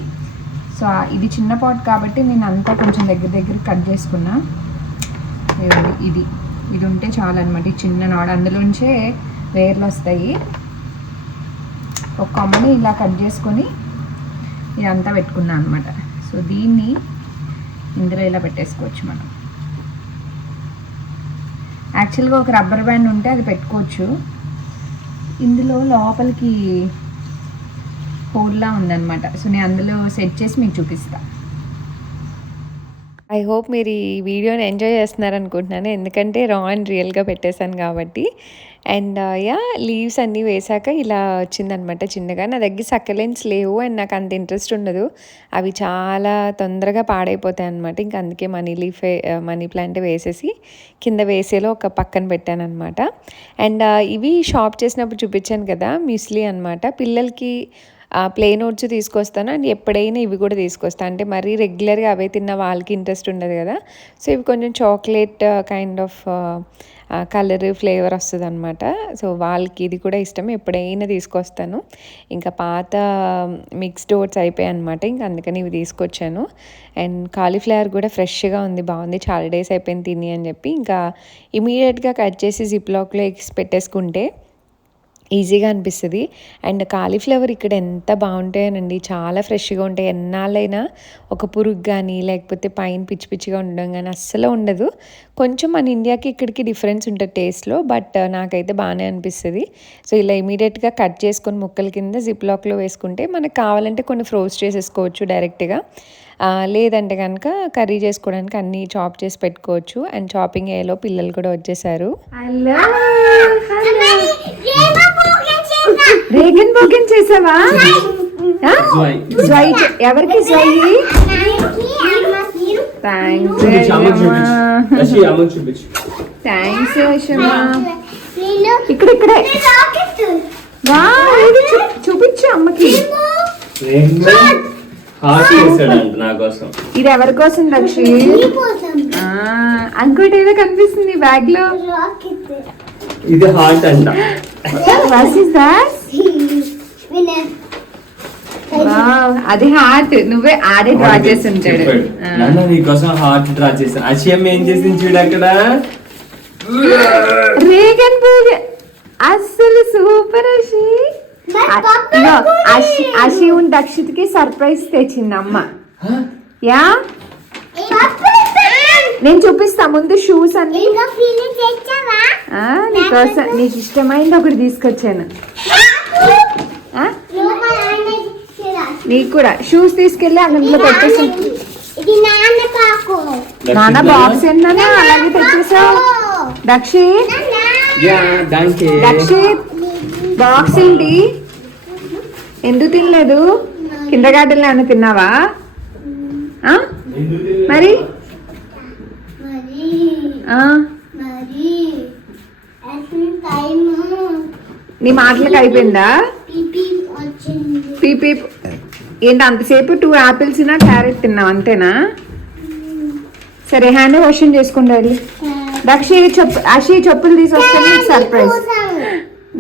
సో ఇది చిన్న పాట్ కాబట్టి నేను అంతా కొంచెం దగ్గర కట్ చేసుకున్నా. ఇది ఉంటే చాలు అనమాట. ఈ చిన్న నాడ్ అందులోంచే వేర్లు వస్తాయి. ఒక కొమ్మని ఇలా కట్ చేసుకొని ఇదంతా పెట్టుకున్నా అనమాట. సో దీన్ని ఇందులో ఇలా పెట్టేసుకోవచ్చు మనం. యాక్చువల్గా ఒక రబ్బర్ బ్యాండ్ ఉంటే అది పెట్టుకోవచ్చు. ఇందులో లోపలికి హోల్లా ఉందన్నమాట. సో నేను అందులో సెట్ చేసి మీకు చూపిస్తా. ఐ హోప్ మీరు ఈ వీడియోని ఎంజాయ్ చేస్తున్నారనుకుంటున్నాను, ఎందుకంటే రా అండ్ రియల్గా పెట్టేశాను కాబట్టి. అండ్ లీవ్స్ అన్నీ వేసాక ఇలా వచ్చిందనమాట చిన్నగా. నా దగ్గర సక్కలెన్స్ లేవు అండ్ నాకు అంత ఇంట్రెస్ట్ ఉండదు, అవి చాలా తొందరగా పాడైపోతాయి అనమాట. ఇంకా అందుకే మనీ ప్లాంట్ వేసేసి కింద వేసేలో ఒక పక్కన పెట్టాను అనమాట. అండ్ ఇవి షాప్ చేసినప్పుడు చూపించాను కదా, మ్యూస్లీ అనమాట. పిల్లలకి ప్లేన్ ఓట్స్ తీసుకొస్తాను అండ్ ఎప్పుడైనా ఇవి కూడా తీసుకొస్తాను. అంటే మరీ రెగ్యులర్గా అవే తిన్న వాళ్ళకి ఇంట్రెస్ట్ ఉండదు కదా. సో ఇవి కొంచెం chocolate kind of colour flavour వస్తుంది అనమాట. సో వాళ్ళకి ఇది కూడా ఇష్టం, ఎప్పుడైనా తీసుకొస్తాను. ఇంకా పాత మిక్స్డ్ ఓట్స్ అయిపోయాయి అనమాట, ఇంకా అందుకని ఇవి తీసుకొచ్చాను. అండ్ కాలీఫ్లవర్ కూడా ఫ్రెష్గా ఉంది, బాగుంది, చాలా డేస్ అయిపోయింది తిని అని చెప్పి ఇంకా ఇమీడియట్గా కట్ చేసి జిప్ లాక్లో పెట్టేసుకుంటే ఈజీగా అనిపిస్తుంది. అండ్ కాలీఫ్లవర్ ఇక్కడ ఎంత బాగుంటాయోనండి, చాలా ఫ్రెష్గా ఉంటాయి. ఎన్నాళ్ళైనా ఒక పురుగు కానీ లేకపోతే పైన పిచ్చి పిచ్చిగా ఉండడం కానీ అస్సలు ఉండదు. కొంచెం మన ఇండియాకి ఇక్కడికి డిఫరెన్స్ ఉంటుంది టేస్ట్లో, బట్ నాకైతే బాగానే అనిపిస్తుంది. సో ఇలా ఇమీడియట్గా కట్ చేసుకొని ముక్కల కింద జిప్ లాక్లో వేసుకుంటే మనకు కావాలంటే కొన్ని ఫ్రోజ్ చేసేసుకోవచ్చు డైరెక్ట్గా, లేదంటే కనుక కర్రీ చేసుకోవడానికి అన్నీ చాప్ చేసి పెట్టుకోవచ్చు. అండ్ చాపింగ్ ఏలో పిల్లలు కూడా వచ్చేసారు. రేగన్ బోగన్ చేసావా? ఎవరికి థ్యాంక్స్. ఇక్కడే చూపించు అమ్మకి. ఇది ఎవరి కోసం దక్షి? ఇంకోటి ఏదో కనిపిస్తుంది బ్యాగ్ లో. ఇది హార్ట్ అంట. అది హార్ట్. నువ్వే ఆడే డ్రా చేసి ఉంటాడు. నీకోసం హార్ట్ డ్రా చేశాను. అషియం ఏం చేసింది చూడు అక్కడ. రేగన్ బోగన్ అస్సలు సూపర్. అషి దక్షిత్కి సర్ప్రైజ్ తెచ్చింది అమ్మ. యా నేను చూపిస్తా ముందు షూస్ అన్ని. నీకోసం నీకు ఇష్టమైంది ఒకటి తీసుకొచ్చాను. నీకు కూడా షూస్ తీసుకెళ్ళి అందులో పెట్టేసి. నాన్న బాక్స్ ఏంటన్నా అలాగే తెచ్చేసావు? దక్షిత్ బాక్స్ ఏంటి? ఎందుకు తినలేదు? కింద గార్డెన్లో ఏమైనా తిన్నావా? మరి నీ మాటలకు అయిపోయిందా? పీపీ ఏంటి అంతసేపు 2 యాపిల్స్ క్యారెట్ తిన్నావు అంతేనా? సరే హ్యాండ్ వాషింగ్ చేసుకోండి వెళ్ళి. దక్షి అషి చెప్పులు తీసుకొస్తే నీకు సర్ప్రైజ్.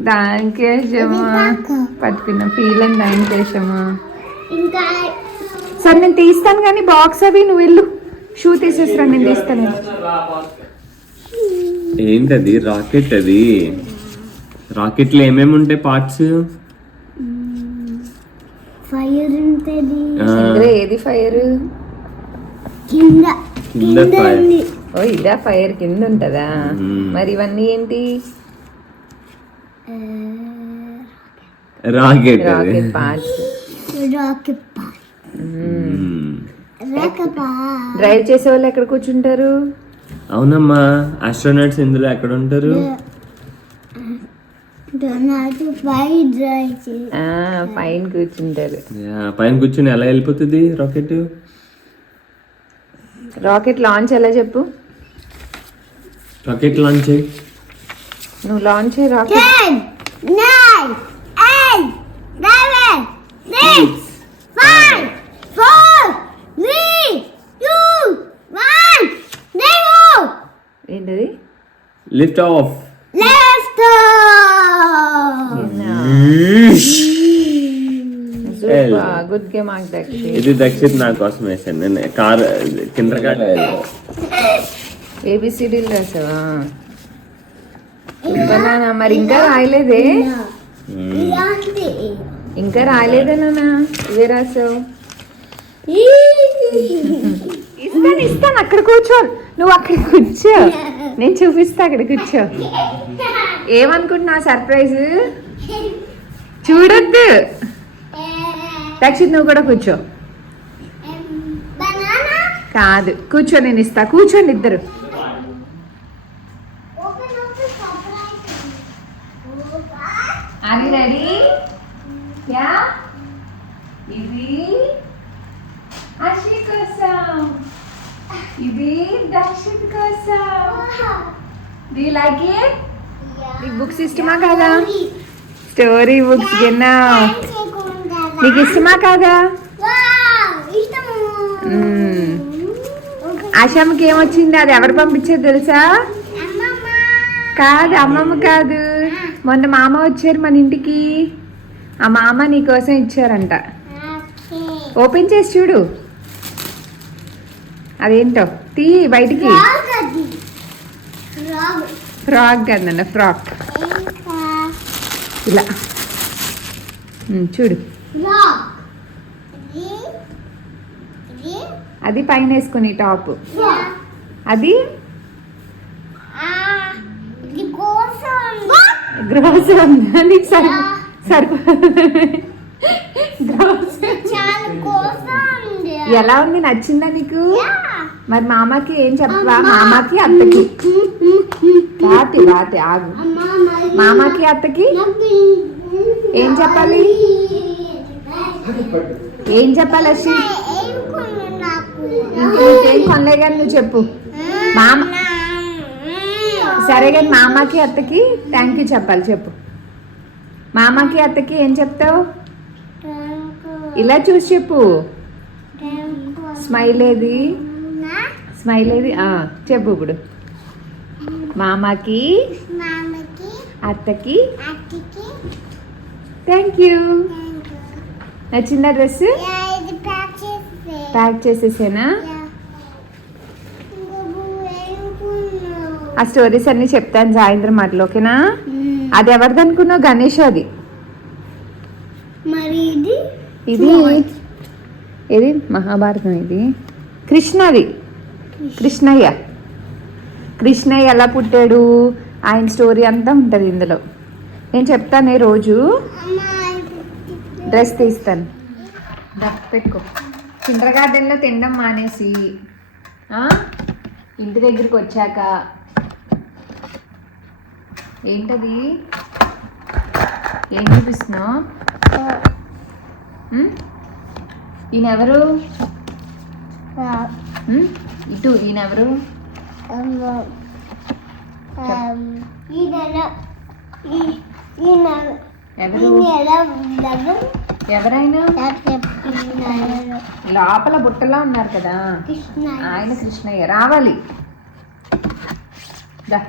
దానికేసమ్మా పట్టుకున్నా ఫీల్ అని దానికేసమ్మా. సరే నేను తీస్తాను కానీ బాక్స్ అవి నువ్వు వెళ్ళు. షూ తీసేసిరా నేను తీస్తాను. ఏంటది? రాకెట్. అది రాకెట్ లో ఏమేమి ఉంటాయి పార్ట్స్? ఫైర్ ఉంటది. ఏది ఫైర్? కింద ఫైర్. ఓ ఇదా ఫైర్ కింద ఉంటదా? మరి ఇవన్నీ ఏంటి? Rocket parts. రాకెట్ డ్రైవ్ చేసే వాళ్ళు ఎక్కడ కూర్చుంటారు? అవునమ్మా, ఆస్ట్రోనట్స్ ఇందులో ఎక్కడ ఉంటారు? పైన కూర్చుంటారు. పైన కూర్చుని ఎలా వెళ్ళిపోతుంది రాకెట్? రాకెట్ లాంచ్ ఎలా చెప్పు? రాకెట్ లాంచ్ చేయి. నువ్వు లాంచ్ చేయి రాకెట్. 9 8 7 6 5 4 3 2 1 0. ఏంటది? Lift of. Left. Good game Dakshit. ఇది దక్షిత్ నా కోసం వేసాను. నేను కార్ కింద ఏబిసిడీలు రాసావా? మరి ఇంకా రాయలేదే? ఇంకా రాయలేదే నాన్న? ఇవే రాసావు. ఇస్తాను అక్కడ కూర్చో. నువ్వు అక్కడ కూర్చో, నేను చూపిస్తా. అక్కడ కూర్చో. ఏమనుకుంటున్నా సర్ప్రైజ్? చూడొద్దు. దక్షిత్ నువ్వు కూడా కూర్చో. కాదు కూర్చో, నేను ఇస్తా. కూర్చోండి ఇద్దరు. అది రెడీ? యా ఇది అషి కోసం, ఇది దక్షిత్ కోసం. Do you like it? నీకు బుక్స్ ఇష్టమా కాదా? స్టోరీ బుక్స్ కిన్నా నీకు ఇష్టమా కాదా? ఆశామ్మకి ఏమొచ్చింది? అది ఎవరు పంపించేది తెలుసా? కాదు, అమ్మమ్మ కాదు. మొన్న మామ వచ్చారు మన ఇంటికి. ఆ మామ నీకోసం ఇచ్చారంట. ఓపెన్ చేసి చూడు. అదేంటో తీ బయటికి. ఫ్రాక్ కదన్న, ఫ్రాక్. ఇలా చూడు, Rock. Ini. అది పైన వేసుకుని టాప్, Yeah. అది Di kosong. గ్రోస్ నీకు సరిపో గ్రోస్. Cara kosong dia. ఎలా ఉంది, నచ్చిందా నీకు? Ya. మరి మామకి ఏం చెప్పవా? మామకి అత్తకి రాతే ఆగు. మామకి అత్తకి ఏం చెప్పాలి? ఏం చెప్పాలి అశ్వి? ఇంక నీకేం కొనలే కానీ నువ్వు చెప్పు. మామ సరే కానీ మామకి అత్తకి థ్యాంక్ యూ చెప్పాలి, చెప్పు. మామకి అత్తకి ఏం చెప్తావు? ఇలా చూసి చెప్పు. స్మైల్ ఏది? స్మైల్ ఏది? చెప్పు ఇప్పుడు. మామకి Mamaki, అత్తకి Atiki, థ్యాంక్ యూ. నచ్చిందా dress? ya ini patches. Pack చేసేసేనా? Ya. Enggak ఆ స్టోరీస్ అన్ని చెప్తాను సాయంత్రం మాటలు, ఓకేనా? అది ఎవరిది అనుకున్నావు? గణేష్ అది. Mari ini. ఇది ఇది మహాభారతం, ఇది కృష్ణది. కృష్ణయ్య ఎలా పుట్టాడు, ఆయన స్టోరీ అంతా ఉంటుంది ఇందులో. నేను చెప్తాను రోజు, డ్రెస్ తీస్తాను. పెట్టుకో. కిండర్ గార్డెన్లో తినడం మానేసి ఇంటి దగ్గరికి వచ్చాక ఏంటది, ఏం చూపిస్తున్నావు? ఈయనెవరు? ఇటు ఈయనెవరు? ఎవరు? ఎవరైనా లోపల బుట్టలో ఉన్నారు కదా, ఆయన కృష్ణయ్య. రావాలి దా.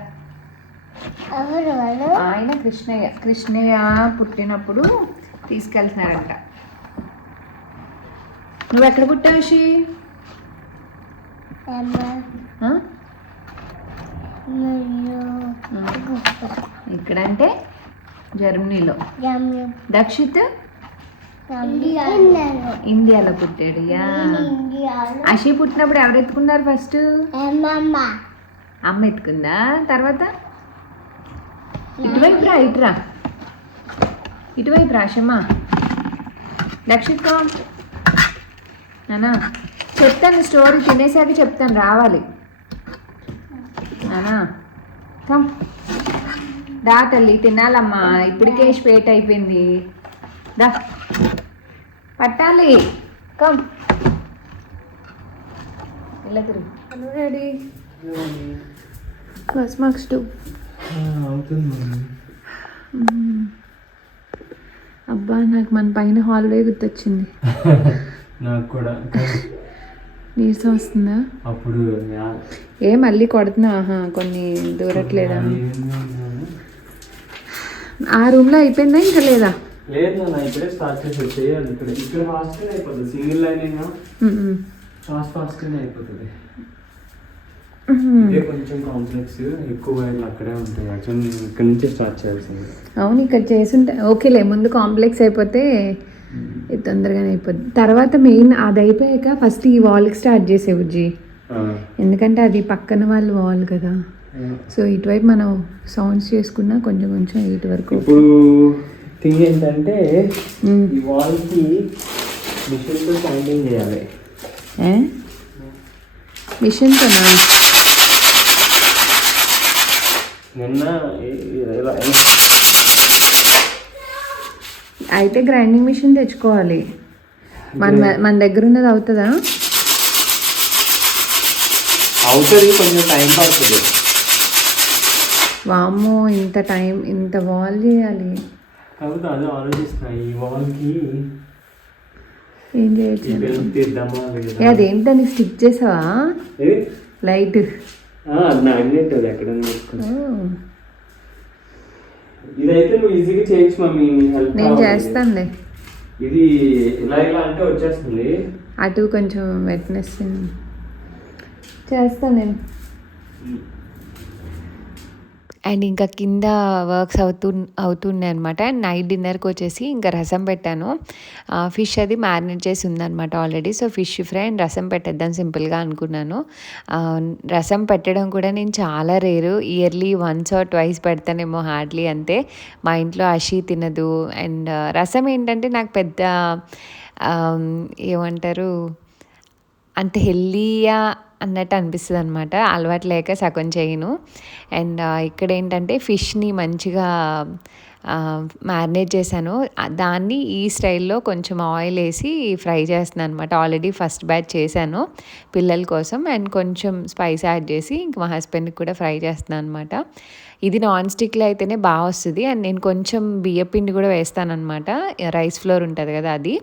ఆయన కృష్ణయ్య పుట్టినప్పుడు తీసుకెళ్తున్నారంట. నువ్వు ఎక్కడ పుట్టావు షీ? ఇక్కడంటే జర్మనీలో. దక్షిత్ ఇండియాలో పుట్టాడు. అషి పుట్టినప్పుడు ఎవరు ఎత్తుకున్నారు ఫస్ట్? అమ్మ ఎత్తుకుందా. తర్వాత ఇటువైపు రా, ఇటువైపు రా షమ్మా. దక్షిత్ నానా చెప్తాను స్టోరీ, తినేసాక చెప్తాను, రావాలి నానా. కమ్ దా తల్లి, తినాలమ్మా, ఇప్పటికే స్పేట్ అయిపోయింది. దా పట్టాలి. కమ్ ఇలా తిరుగు. రెడీ క్లాస్ మార్క్స్ 2 అబ్బా నాకు మన పైన హాల్వే గుర్తొచ్చింది. నాకు కూడా నీరసం వస్తుందా? అప్పుడు ఏ మళ్ళీ కొడుతున్నా? కొన్ని దూరట్లేదా? ఆ రూమ్లో అయిపోయిందా ఇంకా లేదా? లేదు నా ఇప్పుడే స్టార్ట్ చేసి చేయాలి. ఇక్కడ ఫాస్ట్గా అయిపోతుంది, సింగిల్ లైన్ అయినా ఫాస్ట్గానే అయిపోతుంది. ఇదే కొంచెం కాంప్లెక్స్, ఎక్కువ వైర్లు అక్కడే ఉంటాయి. యాక్చువల్లీ ఇక్కడ నుంచి స్టార్ట్ చేయాల్సింది. అవును, ఇక్కడ చేసుంటే ఓకేలే. ముందు కాంప్లెక్స్ అయిపోతే ఇది తొందరగానే అయిపోద్ది. తర్వాత మెయిన్ అది అయిపోయాక ఫస్ట్ ఈ వాల్కి స్టార్ట్ చేసేవు జీ, ఎందుకంటే అది పక్కన వాళ్ళ వాల్ కదా. సో ఇటువైపు మనం సౌండ్స్ చేసుకున్నా కొంచెం కొంచెం ఇటు వరకు. ఇప్పుడు థింగ్ ఏంటంటే ఈ వాల్కి మిషన్తో సైండింగ్ చేయాలి. మిషన్తోనా? నిన్న అయితే గ్రైండింగ్ మిషన్ తెచ్చుకోవాలి. మన దగ్గర ఉన్నది అవుతుందా? అవుతుంది, కొంచెం టైం పడుతుంది. వామ్మో, ఇంత టైం, ఇంత వాల్ చేయాలి. కాకపోతే అదే ఆలోచిస్తున్నా, ఈ వాల్కి ఏం చేయొచ్చు? తీద్దామా? అదేంటని స్టిక్ చేసావా? లైట్ మ్యాగ్నెట్ అది ఎక్కడ ఇదైతే నువ్వు ఈజీగా చేయొచ్చు మమ్మీ. నేను చేస్తానులే. ఇది ఇలా ఇలా అంటే వచ్చేస్తుంది. అటు కొంచెం వెట్నెస్ చేస్తాను నేను. అండ్ ఇంకా కింద వర్క్స్ అవుతున్నాయి అనమాట. అండ్ నైట్ డిన్నర్కి వచ్చేసి ఇంకా రసం పెట్టాను. ఫిష్ అది మ్యారినేట్ చేసి ఉందన్నమాట already. So fish fry and రసం పెట్టేద్దాం సింపుల్గా అనుకున్నాను. రసం పెట్టడం కూడా నేను చాలా rare, yearly once or twice పెడతానేమో హార్డ్లీ అంతే. మా ఇంట్లో అషి తినదు. అండ్ రసం ఏంటంటే నాకు పెద్ద ఏమంటారు అంత హెల్దీయా అన్నట్టు అనిపిస్తుంది అనమాట. అలవాటు లేక సగం చేయను. అండ్ ఇక్కడ ఏంటంటే ఫిష్ని మంచిగా మ్యారినేట్ చేశాను. దాన్ని ఈ స్టైల్లో కొంచెం ఆయిల్ వేసి ఫ్రై చేస్తున్నాను అనమాట. ఆల్రెడీ ఫస్ట్ బ్యాచ్ చేశాను పిల్లల కోసం. అండ్ కొంచెం స్పైస్ యాడ్ చేసి ఇంక మా హస్బెండ్కి కూడా ఫ్రై చేస్తున్నాను అనమాట. ఇది నాన్ స్టిక్లో అయితేనే బాగా వస్తుంది. అండ్ నేను కొంచెం బియ్యపిండి కూడా వేస్తానమాట, రైస్ ఫ్లోర్ ఉంటుంది కదా అది.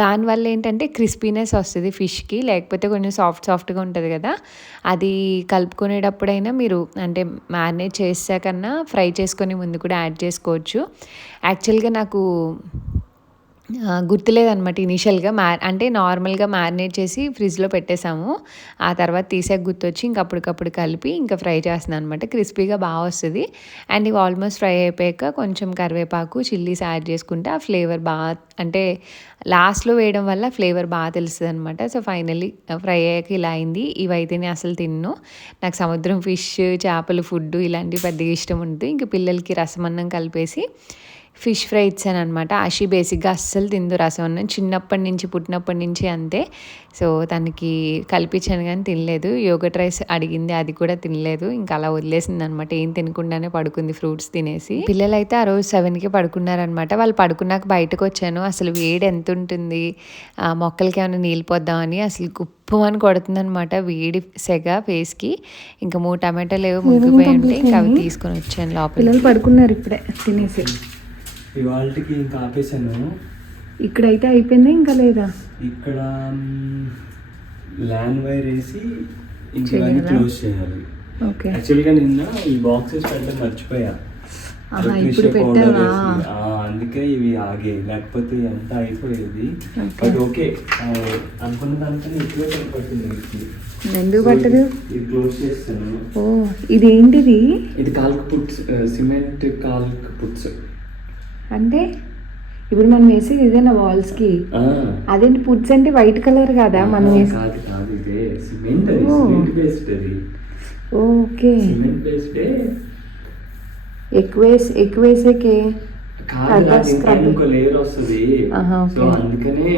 దానివల్ల ఏంటంటే క్రిస్పీనెస్ వస్తుంది ఫిష్కి, లేకపోతే కొంచెం సాఫ్ట్గా ఉంటుంది కదా. అది కలుపుకునేటప్పుడైనా మీరు అంటే మ్యారినేట్ చేసాకన్నా ఫ్రై చేసుకొని ముందు కూడా యాడ్ చేసుకోవచ్చు. యాక్చువల్గా నాకు గుర్తులేదనమాట ఇనీషియల్గా అంటే నార్మల్గా మ్యారినేట్ చేసి ఫ్రిడ్జ్లో పెట్టేసాము. ఆ తర్వాత తీసాక గుర్తొచ్చి ఇంక అప్పటికప్పుడు కలిపి ఇంకా ఫ్రై చేస్తున్నాను అనమాట. క్రిస్పీగా బాగా వస్తుంది. అండ్ ఇవి ఆల్మోస్ట్ ఫ్రై అయిపోయాక కొంచెం కరివేపాకు చిల్లీస్ యాడ్ చేసుకుంటే ఆ ఫ్లేవర్ బాగా అంటే లాస్ట్లో వేయడం వల్ల ఫ్లేవర్ బాగా తెలుస్తుంది అనమాట. సో ఫైనల్లీ ఫ్రై అయ్యాక ఇలా అయింది. ఇవైతే నేను అసలు తిన్ను. నాకు సముద్రం ఫిష్, చేపలు ఫుడ్ ఇలాంటివి పెద్దగా ఇష్టం ఉంటుంది. ఇంక పిల్లలకి రసమన్నం కలిపేసి ఫిష్ ఫ్రై ఇచ్చాను అనమాట. అషి బేసిక్గా అస్సలు తిందు రసం అన్నం, పుట్టినప్పటి నుంచి అంతే. సో తనకి కల్పించాను కానీ తినలేదు. యోగట్ రైస్ అడిగింది, అది కూడా తినలేదు. ఇంకా అలా వదిలేసింది అనమాట. ఏం తినకుండానే పడుకుంది ఫ్రూట్స్ తినేసి. పిల్లలు అయితే ఆ రోజు 7కి పడుకున్నారనమాట. వాళ్ళు పడుకున్నాక బయటకు వచ్చాను. అసలు వేడి ఎంత ఉంటుంది, మొక్కలకి ఏమైనా నీళ్ళు పోద్దామని అసలు కుప్పమని కొడుతుందనమాట వేడి సెగ ఫేస్కి. ఇంకా 3 టమాటాలు ఏవో ముగ్గిపోయి ఉంటే ఇంకా అవి తీసుకొని వచ్చాను లోపల. పిల్లలు పడుకున్నారు ఇప్పుడే తినేసి. ఇవాళకి ఇంకా ఆపేసాను. ఇక్కడైతే అయిపోయింది ఇంకా లేదా? ఇక్కడ ల్యాండ్ వైర్ వేసి ఇంటివన్నీ క్లోజ్ చేయాలి. ఓకే. యాక్చువల్గా నిన్న ఈ బాక్సెస్ పెట్టడం మర్చిపోయా. ఇప్పుడు పెట్టావా? అందుకే ఇవి ఆగే, లేకపోతే ఎంత అయిపోయేది. బట్ ఓకే అనుకున్న దానికన్నా ఎక్కువ పట్టింది. ఎందుకు పట్టదు? ఇది క్లోజ్ చేస్తాను. ఓ ఇది ఏంటిది? ఇది Calc puts, cement Calc puts. అంటే ఇప్పుడు మనం వేసేది ఇదేనా వాల్స్ కి? అదేంటి పుట్స్ అంటే వైట్ కలర్ కదా మనం వేసి? కాదు ఇదే సిమెంట్ బేస్డ్ అది. ఓకే. సిమెంట్ బేస్డ్ ఎక్కువ వేసేకే ఇంకో లేయర్ వస్తుంది. సో అందుకనే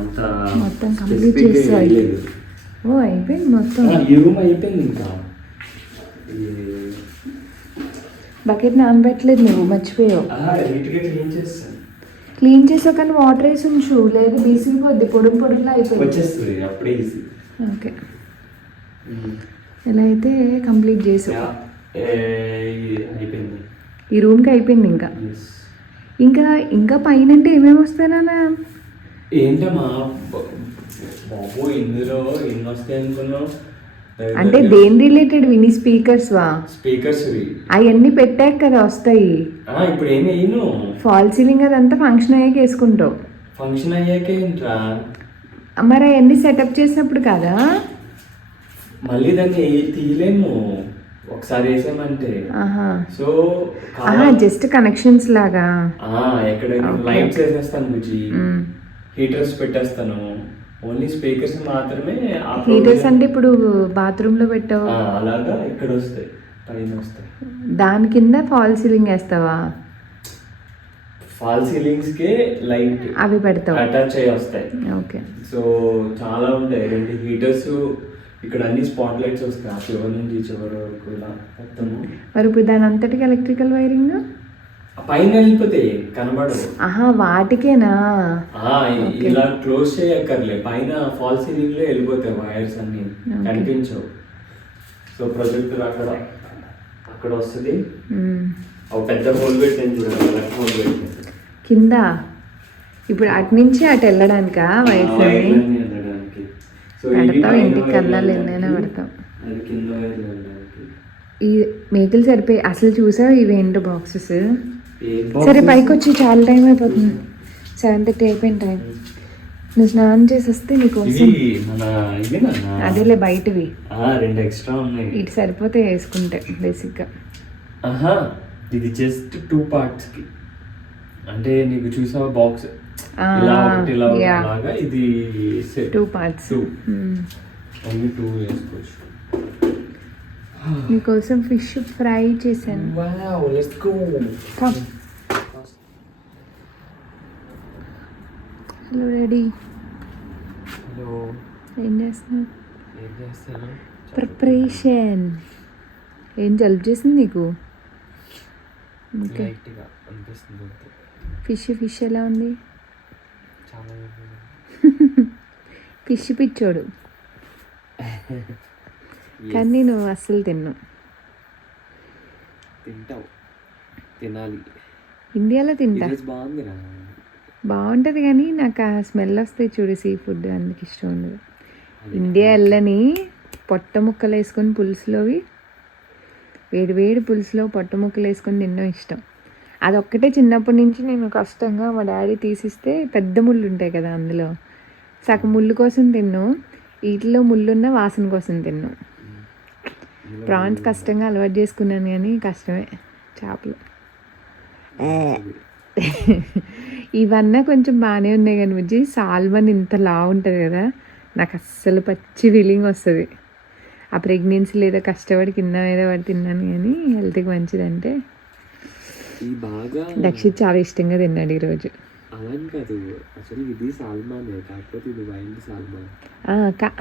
అంత మొత్తం కంప్లీట్ చేసారు. ఓ అయిపోయింది మొత్తం. ఈ రూమ్ అయిపోయింది. ఇంకా బకెట్ నానబెట్టలేదు నువ్వు, మర్చిపోయావు. క్లీన్ చేసావు కానీ వాటర్ వేసి ఉంచు, లేదు బీసిపోద్ది, పొడుగులా అయిపోయింది. ఓకే. ఎలా అయితే కంప్లీట్ చేసావు. ఈ రూమ్కి అయిపోయింది. ఇంకా పైన అంటే ఏమేమి వస్తానా? ఏంటమ్మా బాబు ఇందులో ఎన్ని వస్తాయి అనుకున్నావు? అంటే దేని రిలేటెడ్ విని? స్పీకర్స్ అవన్నీ పెట్టాక కదా వస్తాయి. ఇప్పుడు ఏమి ఫాల్ సీలింగ్ అదంతా ఫంక్షన్ అయ్యాక వేసుకుంటావు. ఫంక్షన్ అయ్యాక ఏంట్రా మరి అవన్నీ సెటప్ చేసినప్పుడు కదా. మళ్ళీ దాన్ని తీయలేము ఒకసారి వేసామంటే. సో జస్ట్ కనెక్షన్స్ లాగా. ఎక్కడ లైట్స్ వేసేస్తాను బుజ్జి, హీటర్స్ పెట్టేస్తాను. ఓన్లీ స్పీకర్స్ మాత్రమే. హీటర్స్ అంటే ఇప్పుడు బాత్రూమ్ లో పెట్టావు అలాగా ఇక్కడ వస్తాయి, పైన వస్తాయి. దాని కింద ఫాల్ సీలింగ్ వేస్తావా? ఫాల్ సీలింగ్స్ కే లైట్ అవి పెడతావు, అటాచ్ అయ్యి వస్తాయి. ఓకే. సో చాలా ఉంటాయి. 2 హీటర్స్, ఇక్కడ అన్ని స్పాట్ లైట్స్ వస్తాయి ఆ చివరి నుంచి చివరి వరకు ఇలా మొత్తము. మరి ఇప్పుడు దాని అంతటికి ఎలక్ట్రికల్ వైరింగ్ పైన వెళ్ళిపోతాయి, కనబడవు. వాటికేనా? ఇలా క్లోజ్ చేయక్కర్లే, పైన ఫాల్ సీలింగ్ లో వెళ్ళిపోతాయి వైర్స్ అన్ని, కనిపించవు. సో ప్రొజెక్టర్ అక్కడ వస్తుంది. ఒక పెద్ద హోల్ పెట్టాను చూడండి, హోల్ పెట్టాను కింద. ఇప్పుడు అటు నుంచి అటు వెళ్ళడానికా వైర్స్ వెళ్ళడానికి? పెడతావు, ఇంటికి కన్నాలు ఎన్నైనా పెడతావు. అది కింద వైర్ వెళ్ళడానికి. ఈ మేకలు సరిపోయి అసలు చూసావు ఇవేంటో బాక్సెస్. సరే పైకి వచ్చి చాలా టైం అయిపోతుంది, 7:30 అయిపోయిన టైం. నువ్వు స్నానం చేసి వస్తే నీకు అదేలే బయటవి 2 ఎక్స్ట్రా ఉన్నాయి. ఇటు సరిపోతే వేసుకుంటే బేసిక్గా. ఆహా, ఇది జస్ట్ 2 parts కి. అంటే నీకు చూసావా బాక్స్ ఇలా ఒకటి ఇలా ఒకటి yeah. అలాగా, ఇది సెట్ 2 parts. 2 ఓన్లీ 2 వేసుకోవచ్చు. నీకోసం ఫిష్ ఫ్రై చేశాను. Wow, let's go. Come. Hello ready. Hello, ఏం చేస్తున్నావు? ఏం చేస్తాను? ప్రిపరేషన్. ఏం జలుబు చేసింది నీకు? ఓకే. లైట్గా అనిపిస్తుంది అంతే. ఫిష్ ఎలా ఉంది? చాలా ఫిష్ పిచ్చోడు కానీ నువ్వు అస్సలు తిన్ను. తింటావు, తినాలి. ఇండియాలో తింటా, ఈరోజు బాగుందిరా. బాగుంటుంది కానీ నాకు ఆ స్మెల్ వస్తాయి చూడు, సీ ఫుడ్ అందుకు ఇష్టం ఉండదు. ఇండియా వెళ్ళని పొట్ట ముక్కలు వేసుకొని పులుసులోవి, వేడి వేడి పులుసులో పొట్ట ముక్కలు వేసుకొని తినడం ఇష్టం. అదొక్కటే చిన్నప్పటి నుంచి నేను కష్టంగా మా డాడీ తీసిస్తే, పెద్ద ముళ్ళు ఉంటాయి కదా అందులో, సగం ముళ్ళు కోసం తిన్ను, వీటిలో ముళ్ళున్న వాసన కోసం తిన్ను. ప్రాన్స్ కష్టంగా అలవాటు చేసుకున్నాను కానీ కష్టమే చేపలు. ఇవన్నీ కొంచెం బాగానే ఉన్నాయి కానీ బుజ్జి, సాల్మన్ ఇంత లావు ఉంటుంది కదా, నాకు అస్సలు పచ్చి ఫీలింగ్ వస్తుంది. ఆ ప్రెగ్నెన్సీ లేదా కష్టపడి కింద మీద పడి తిన్నాను కానీ హెల్త్కి మంచిదంటే. బాగా దక్షిత్ చాలా ఇష్టంగా తిన్నాడు ఈరోజు. అలా కాదు, అసలు ఇది సాల్మాన్, కాకపోతే ఇది వైల్డ్ సాల్మాన్.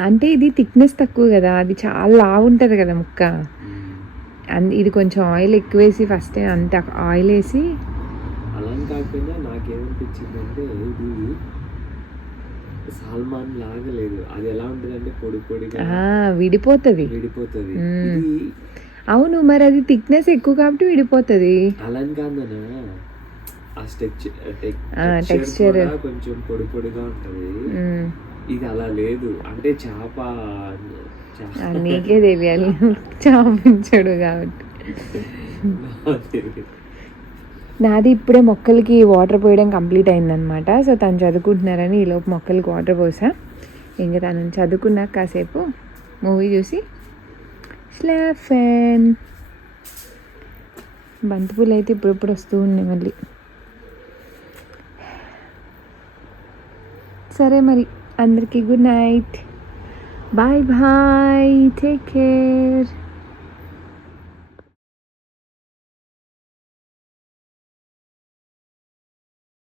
అంటే ఇది థిక్నెస్ తక్కువ కదా, అది చాలా లావు ఉంటుంది కదా ముక్క. ఇది కొంచెం ఆయిల్ ఎక్కువ వేసి ఫస్ట్ అంత ఆయిల్ వేసి. అలా కాకపోయినా నాకేమనిపించిందంటే ఇది సాల్మాన్ లాగా లేదు. అది ఎలా ఉంటుంది అంటే పొడి పొడిగా విడిపోతుంది. అవును, మరి అది థిక్నెస్ ఎక్కువ కాబట్టి విడిపోతుంది. అలా కాదనా, ఆ టెక్స్చర్ కొంచెం పొడి పొడిగా ఉంటది. ఇది అలా లేదు. అంటే చేప నీకే తెలియాలి, చాపించాడు కాబట్టి. నాది ఇప్పుడే మొక్కలకి వాటర్ పోయడం కంప్లీట్ అయిందనమాట. సో తను చదువుకుంటున్నారని ఈలోపు మొక్కలకి వాటర్ పోసా. ఇంకా తను చదువుకున్నాక కాసేపు మూవీ చూసి స్లాఫెన్. బంతిపూలు అయితే ఇప్పుడిప్పుడు వస్తూ ఉన్నాయి మళ్ళీ. సరే మరి, అందరికీ good night, bye bye, take care.